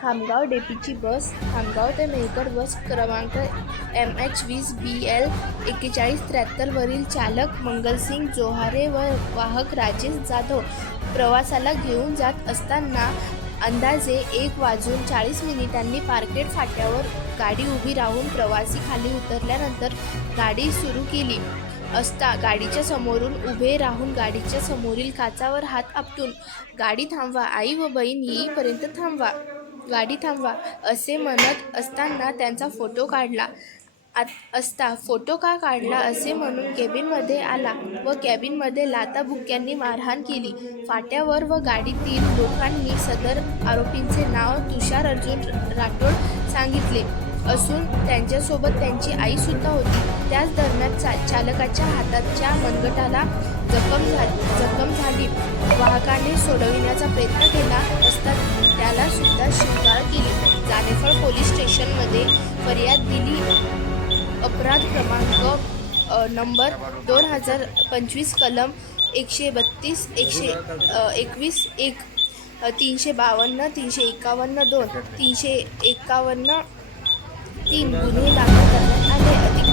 खामगाव डेपीची बस खामगाव ते मेहकर बस क्रमांक M H वीस बी एल एक्केचाळीस त्र्याहत्तरवरील चालक मंगलसिंग जोहारे व वाहक राजेश जाधव प्रवासाला घेऊन जात असताना अंदाजे एक वाजून चाळीस मिनिटांनी पार्केट फाट्यावर गाडी उभी राहून प्रवासी खाली उतरल्यानंतर गाडी सुरू केली. असता. गाडीच्या समोरून उभे राहून गाडीच्या समोरील काचावर हात आपटून गाडी थांबवा आई व बहीण येईपर्यंत थांबवा गाडी थांबवा असे म्हणत असताना त्यांचा फोटो काढला. आत असता फोटो का काढला? असे म्हणून केबिनमध्ये आला व कॅबिनमध्ये लाता लाताबुक्क्यांनी मारहाण केली. फाट्यावर व गाडीतील लोकांनी सदर आरोपींचे नाव तुषार अर्जुन राठोड सांगितले. असून त्यांच्यासोबत त्यांची आईसुद्धा होती. त्याच दरम्यान चा चालकाच्या हाताच्या मनगटाला जखम झाली जखम झाली. वाहकाने सोडविण्याचा प्रयत्न केला असता त्याला सुद्धा शिवगाळ केली. जानेफळ पोलीस स्टेशनमध्ये फर्याद दिली. अपराध क्रमांक नंबर दोन हजार पंचवीस कलम एकशे बत्तीस एकशे एकवीस एक तीनशे बावन्न तीनशे एकावन्न दोन तीनशे एकावन्न तीन गुन्हे दाखल करण्यात आले.